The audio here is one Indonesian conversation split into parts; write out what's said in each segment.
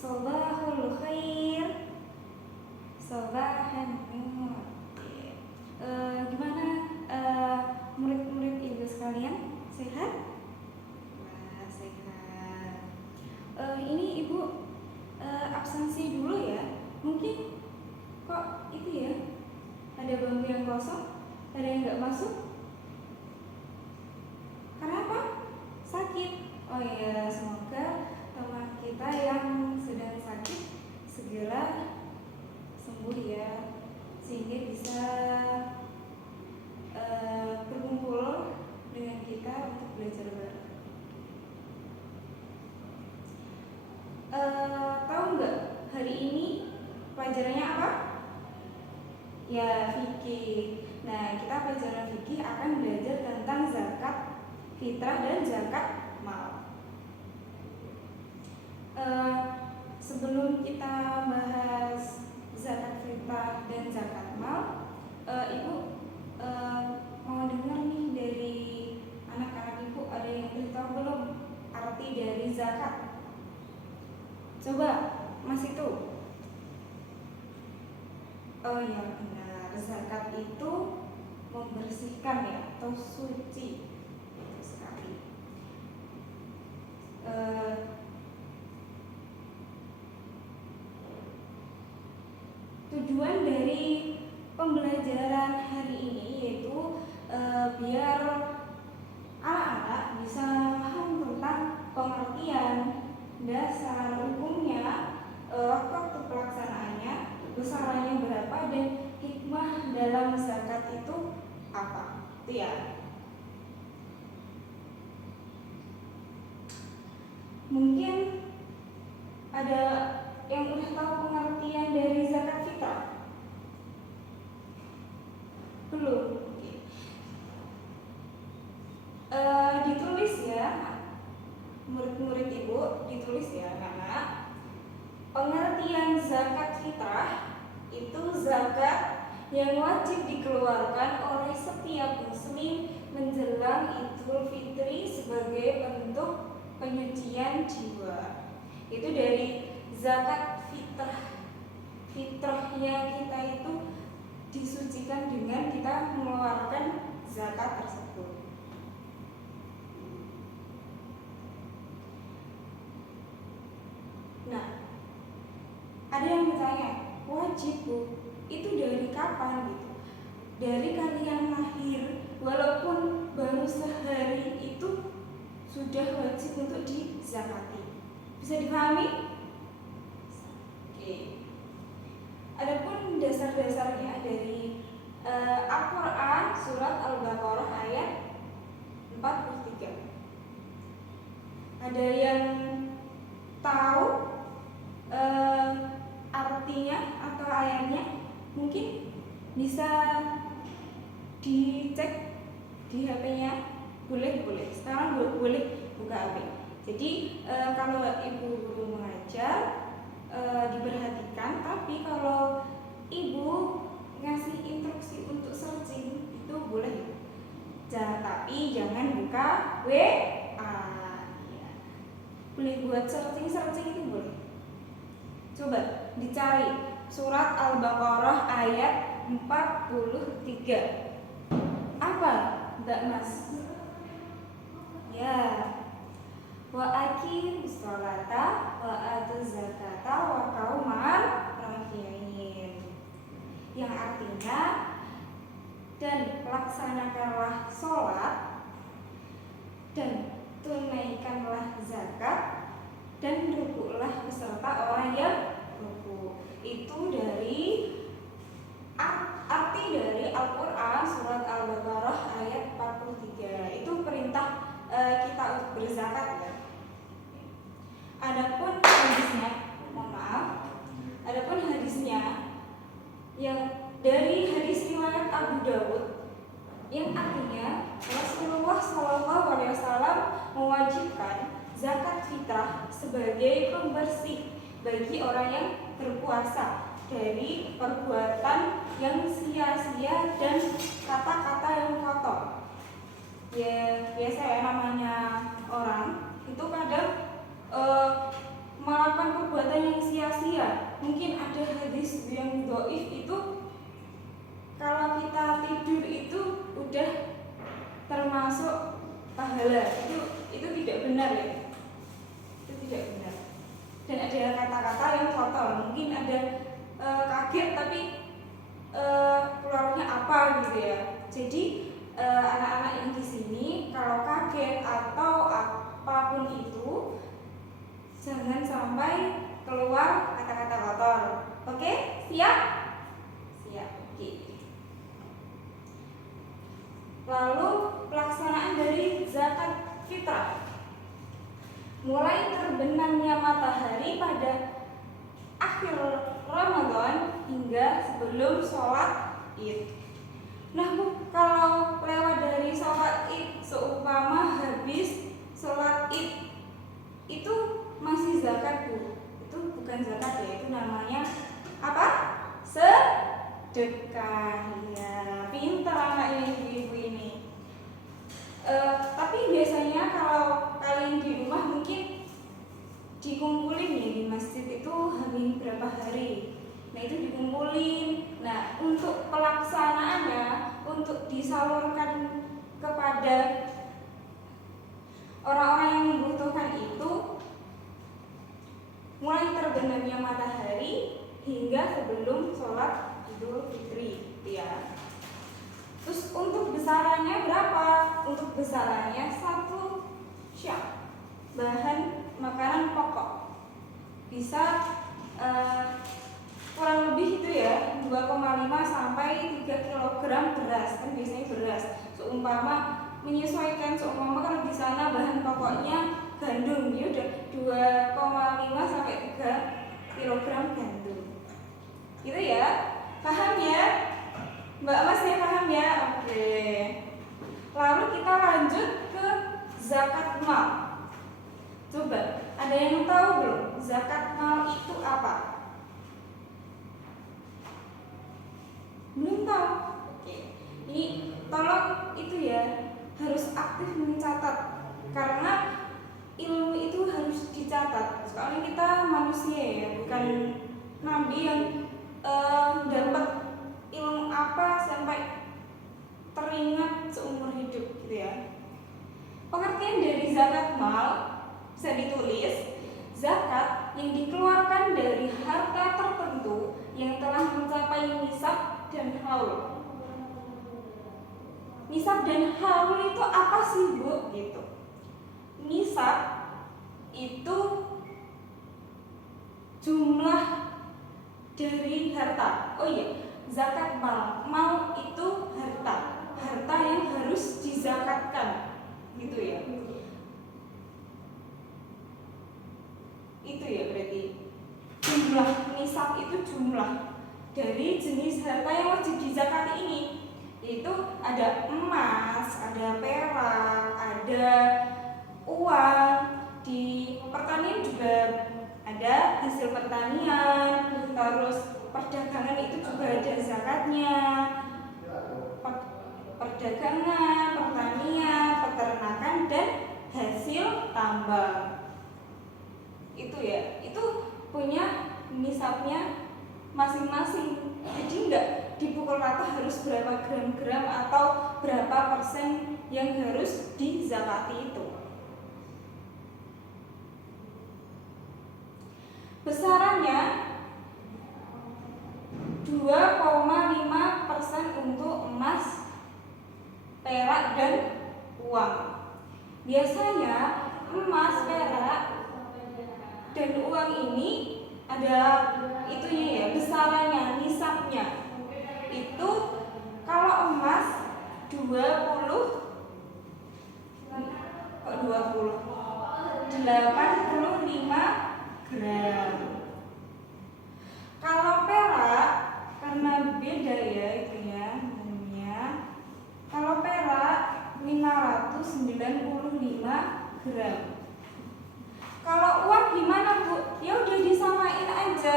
Sobahul khair. Sobahan nur. Gimana murid-murid ibu sekalian? Sehat? Wah, sehat. Ini ibu absensi dulu ya. Mungkin kok itu ya, ada bangku yang kosong, ada yang nggak masuk. Karena apa? Sakit. Oh iya, semoga teman kita yang sedang sakit segera sembuh ya, sehingga bisa berkumpul dengan kita untuk belajar bareng. Tahu nggak hari ini pelajarannya apa? Ya, fikih. Nah, kita pelajaran fikih akan belajar tentang zakat fitrah dan zakat mal. Sebelum kita bahas zakat fitrah dan zakat mal, ibu mau dengar nih dari anak-anak ibu, ada yang tahu belum arti dari zakat? Coba, Mas itu. Oh iya benar, zakat itu membersihkan ya, atau suci. Itu sekali. Tujuan dari pembelajaran hari ini yaitu biar anak-anak bisa paham tentang pengertian dasar hukumnya, waktu pelaksanaannya, besarannya berapa, dan hikmah dalam zakat itu apa. Itu ya. Mungkin ada yang udah tahu pengertian dari zakat fitrah? Belum? Ditulis ya, murid-murid ibu, ditulis ya anak-anak. Pengertian zakat fitrah itu zakat yang wajib dikeluarkan oleh setiap muslim menjelang Idul Fitri sebagai bentuk penyucian jiwa. Itu dari zakat fitrah. Fitrahnya kita itu disucikan dengan kita mengeluarkan zakat tersebut. Nah, ada yang bertanya, wajib bu, itu dari kapan gitu? Dari kalian lahir, walaupun baru sehari itu sudah wajib untuk dizakati. Bisa dipahami? Oke. Adapun dasar-dasarnya dari Al-Quran surat Al-Baqarah ayat 43. Ada yang tahu artinya atau ayatnya? Mungkin bisa dicek di HP-nya. Boleh. Sekarang boleh buka HP. Jadi kalau ibu guru mengajar diperhatikan, tapi kalau ibu ngasih instruksi untuk searching itu boleh. Tapi jangan buka WA. Ya. Boleh buat searching itu boleh. Coba dicari surat Al-Baqarah ayat 43. Apa, Mbak Mas? Ya. Wa aqimus sholata wa atuz zakata wa qauman rakiin. Yang artinya, dan laksanakanlah sholat dan tunaikanlah zakat dan rukuklah beserta orang yang rukuk. Itu dari arti dari Al-Quran surat Al-Baqarah ayat 43. Itu perintah kita untuk berzakat ya. Adapun hadisnya, mohon maaf, adapun hadisnya yang dari hadis riwayat Abu Dawud yang artinya Rasulullah SAW mewajibkan zakat fitrah sebagai pembersih bagi orang yang berpuasa dari perbuatan yang sia-sia dan kata-kata yang kotor. Ya biasa ya, namanya orang itu kadang melakukan perbuatan yang ada hadis yang dhaif itu kalau kita tidur itu udah termasuk pahala. Itu tidak benar ya. Itu tidak benar. Dan ada kata-kata yang kotor, mungkin ada kaget tapi keluarnya apa gitu ya. Jadi anak-anak yang di sini kalau kaget atau apapun itu jangan sampai keluar kata-kata kotor. Oke, siap? Siap. Oke. Lalu pelaksanaan dari zakat fitrah. Mulai terbenamnya matahari pada akhir Ramadan hingga sebelum sholat Id. Nah Bu, kalau lewat dari sholat Id seumpama habis sholat Id itu masih zakat Bu? Itu bukan zakat ya, itu namanya apa? Sedekah. Ya, pintar anaknya ibu-ibu ini. Tapi biasanya kalau kalian di rumah mungkin dikumpulin ya di masjid itu hamil berapa hari. Nah itu dikumpulin. Nah untuk pelaksanaannya, untuk disalurkan kepada orang-orang yang membutuhkan itu mulai terbenamnya matahari hingga sebelum sholat Idul Fitri ya. Terus untuk besarannya berapa? Untuk besarannya 1 syak bahan makanan pokok bisa kurang lebih itu ya 2,5 sampai 3 kg beras. Kan biasanya beras seumpama menyesuaikan, seumpama kalau di sana bahan pokoknya gandum, ya udah 2,5 sampai 3 kg gandum. Gitu ya. Paham ya? Mbak Mas ya, paham ya? Oke. Lalu kita lanjut ke zakat mal. Coba, ada yang tahu belum zakat mal itu apa? Belum tahu? Oke. Ini tolong itu ya, harus aktif mencatat karena ilmu itu harus dicatat. Soalnya kita manusia ya, bukan nabi yang dapat ilmu apa sampai teringat seumur hidup gitu ya. Pengertian dari zakat mal bisa ditulis: zakat yang dikeluarkan dari harta tertentu yang telah mencapai nisab dan haul. Nisab dan haul itu apa sih Bu? Gitu. Nisab itu jumlah dari harta. Oh iya, zakat mal. Mal itu harta yang harus dizakatkan. Gitu ya. Itu ya berarti jumlah nisab itu jumlah dari jenis harta yang wajib dizakati ini. Yaitu ada emas, ada perak, ada uang. Di pertanian juga ada hasil pertanian, terus perdagangan itu juga ada zakatnya. Perdagangan, pertanian, peternakan, dan hasil tambang. Itu ya, itu punya nisabnya masing-masing. Jadi enggak dipukul rata harus berapa gram-gram atau berapa persen yang harus dizakati itu. Besarannya 2,5% untuk emas, perak, dan uang. Biasanya emas, perak, dan uang ini ada itunya ya, besarannya, nisabnya. Itu kalau emas 85 gram. Kalau perak karena beda ya itunya namanya. Kalau perak 595 gram. Kalau uang gimana Bu? Ya udah disamain aja.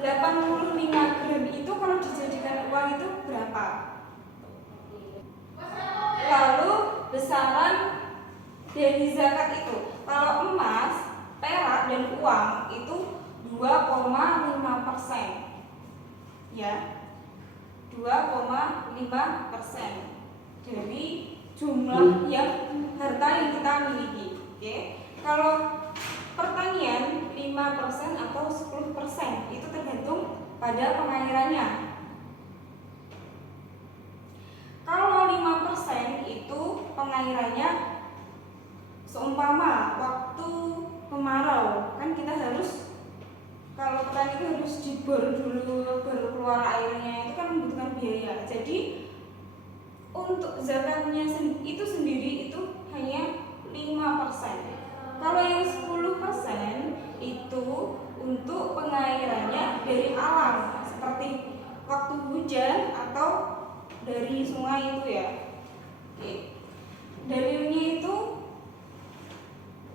85 gram itu kalau dijadikan uang itu berapa? Lalu besaran dari zakat itu, kalau emas, perak, dan uang itu 2,5%. Ya, 2,5% dari jumlah yang harta yang kita miliki. Oke. Kalau pertanian 5% atau 10%, itu tergantung pada pengairannya. Kalau 5% itu pengairannya seumpama waktu kemarau, kan kita harus, kalau petani itu harus dibor dulu baru keluar airnya, itu kan membutuhkan biaya. Jadi untuk zakatnya itu sendiri itu hanya 5%. Kalau yang 10% itu untuk pengairannya dari alam, seperti waktu hujan atau dari sungai itu ya. Oke. Dalilnya itu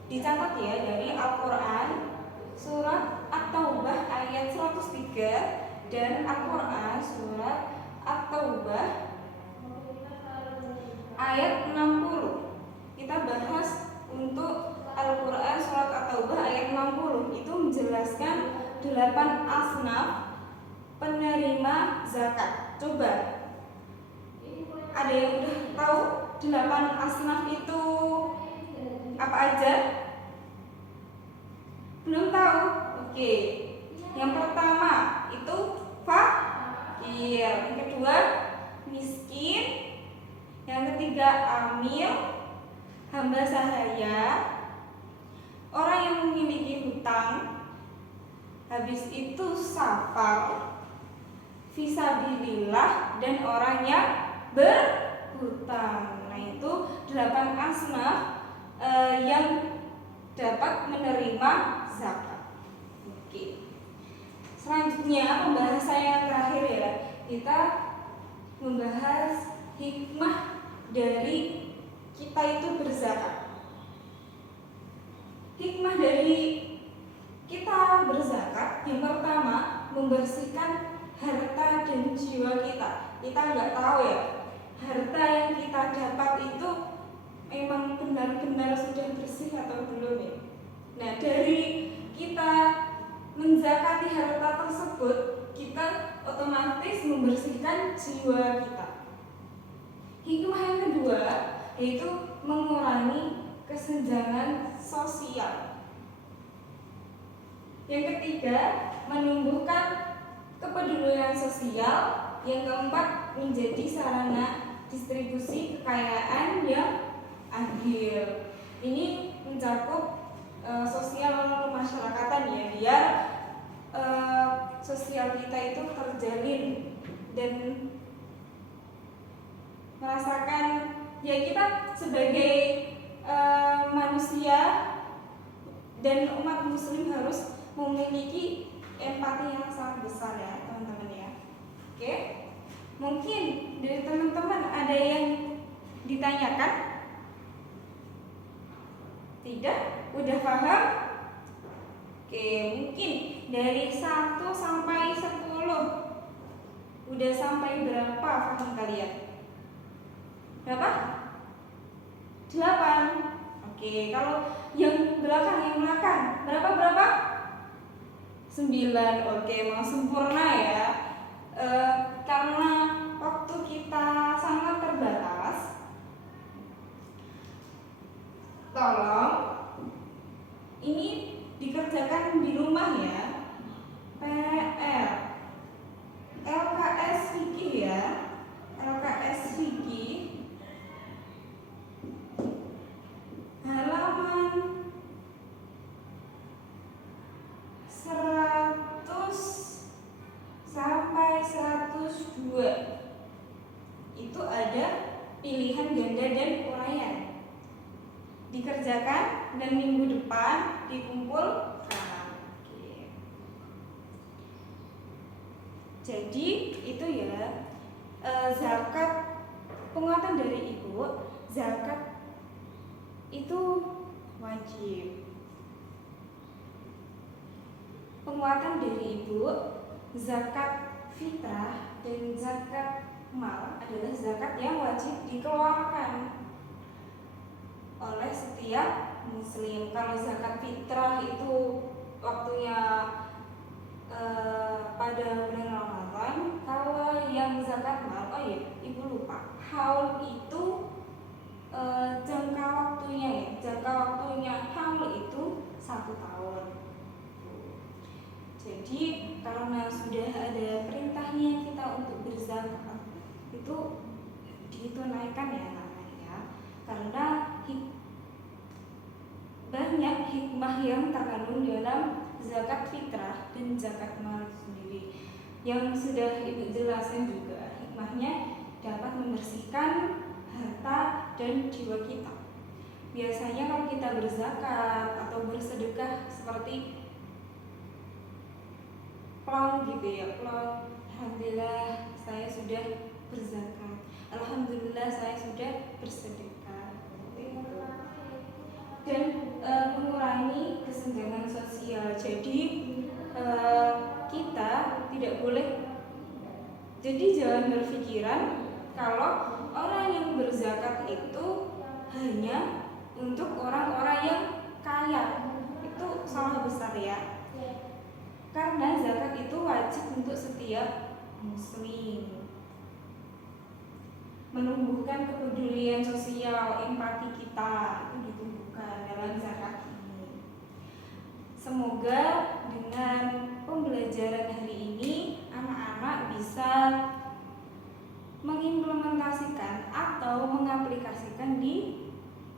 dicatat ya dari Al-Quran surat At-Taubah ayat 103 dan Al-Quran surat At-Taubah ayat 60. Kita bahas untuk Al-Quran surat At-Taubah ayat 60, itu menjelaskan 8 asnaf penerima zakat. Coba, ada yang udah tahu 8 asnaf itu apa aja? Belum tahu? Oke. Yang pertama itu fakir, yang kedua miskin, yang ketiga amil, hamba sahaya, orang yang memiliki hutang, habis itu safar, fisabilillah, dan orang yang berhutang. Nah, itu 8 asnaf yang dapat menerima zakat. Oke. Selanjutnya pembahasan yang terakhir ya, kita membahas hikmah dari kita itu berzakat. Hikmah dari kita berzakat yang pertama, membersihkan harta dan jiwa kita. Kita nggak tahu ya, harta yang kita dapat itu memang benar-benar sudah bersih atau belum ya. Nah, dari kita menzakati harta tersebut, kita otomatis membersihkan jiwa kita. Hikmah yang kedua yaitu mengurangi kesenjangan sosial. Yang ketiga, menumbuhkan kepedulian sosial. Yang keempat, menjadi sarana distribusi kekayaan yang adil. Ini mencakup sosial kemasyarakatan ya, biar sosial kita itu terjalin dan merasakan ya, kita sebagai manusia dan umat muslim harus memiliki empati yang sangat besar ya teman-teman ya. Oke, mungkin dari teman-teman ada yang ditanyakan? Tidak? Udah paham? Oke, mungkin dari 1 sampai 10 udah sampai berapa paham kalian? Berapa? 8. Oke, kalau yang belakang berapa? 9. Oke, memang sempurna ya. Karena waktu kita sangat terbatas, tolong ini dikerjakan di rumah ya. PR LKS fikih ya. LKS fikih halaman 100 sampai 102 itu ada pilihan ganda dan uraian. Dikerjakan dan minggu depan dikumpulkan. Oke. Jadi itu ya, zakat, penguatan dari ibu, zakat itu wajib. Penguatan dari ibu, zakat fitrah dan zakat mal adalah zakat yang wajib dikeluarkan oleh setiap muslim. Kalau zakat fitrah itu waktunya haul itu jangka waktunya haul itu 1 tahun. Jadi karena sudah ada perintahnya kita untuk berzakat, itu ditunaikan ya namanya, karena banyak hikmah yang terkandung dalam zakat fitrah dan zakat mal sendiri yang sudah Ibu jelaskan juga. Hikmahnya dapat membersihkan harta dan jiwa kita. Biasanya kalau kita berzakat atau bersedekah seperti plong gitu ya, plong, alhamdulillah saya sudah berzakat, alhamdulillah saya sudah bersedekah, dan mengurangi kesenjangan sosial. Jadi kita tidak boleh, jadi jangan berpikiran kalau orang yang berzakat itu hanya untuk orang-orang yang kaya. Itu salah besar ya, karena zakat itu wajib untuk setiap muslim. Menumbuhkan kepedulian sosial, empati kita itu ditumbuhkan dalam zakat ini. Semoga dengan pembelajaran hari ini anak-anak bisa mengimplementasikan atau mengaplikasikan di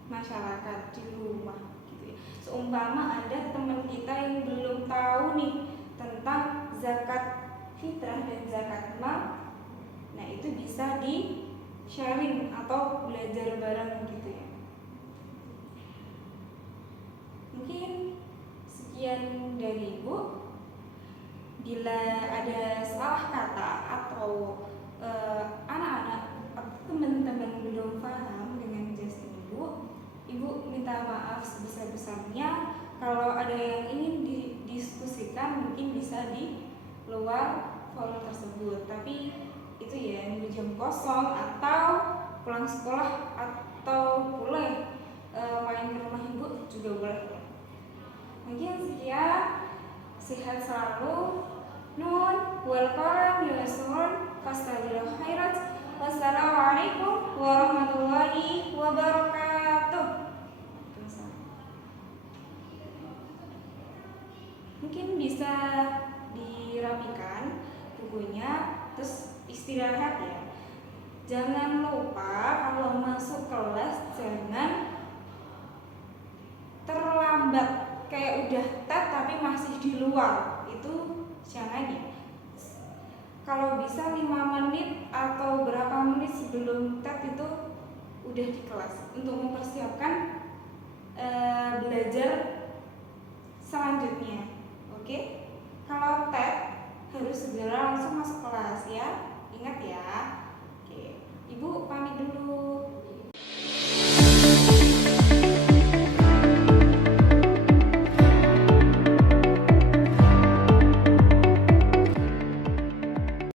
masyarakat, di rumah gitu ya. Seumpama ada teman kita yang belum tahu nih tentang zakat fitrah dan zakat mal, nah itu bisa di sharing atau belajar bareng gitu ya. Mungkin sekian dari Ibu. Bila ada salah kata atau anak-anak atau teman-teman belum paham dengan penjelasan Ibu minta maaf sebesar-besarnya. Kalau ada yang ingin didiskusikan mungkin bisa di luar forum tersebut, tapi itu ya nunggu jam kosong atau pulang sekolah atau boleh main ke rumah Ibu juga boleh. Mungkin sekian, sehat selalu. Nun wal qalam yasun fastaghfirul khairat. Wassalamualaikum warahmatullahi wabarakatuh. Mungkin bisa dirapikan bukunya, terus istirahat ya. Jangan lupa kalau masuk kelas jangan terlambat, kayak udah tet tapi masih di luar, itu jangan ya. Kalau bisa 5 menit atau berapa menit sebelum tet itu udah di kelas untuk mempersiapkan belajar selanjutnya. Oke? Kalau tet harus segera langsung masuk kelas ya. Ingat ya. Oke. Ibu pamit dulu.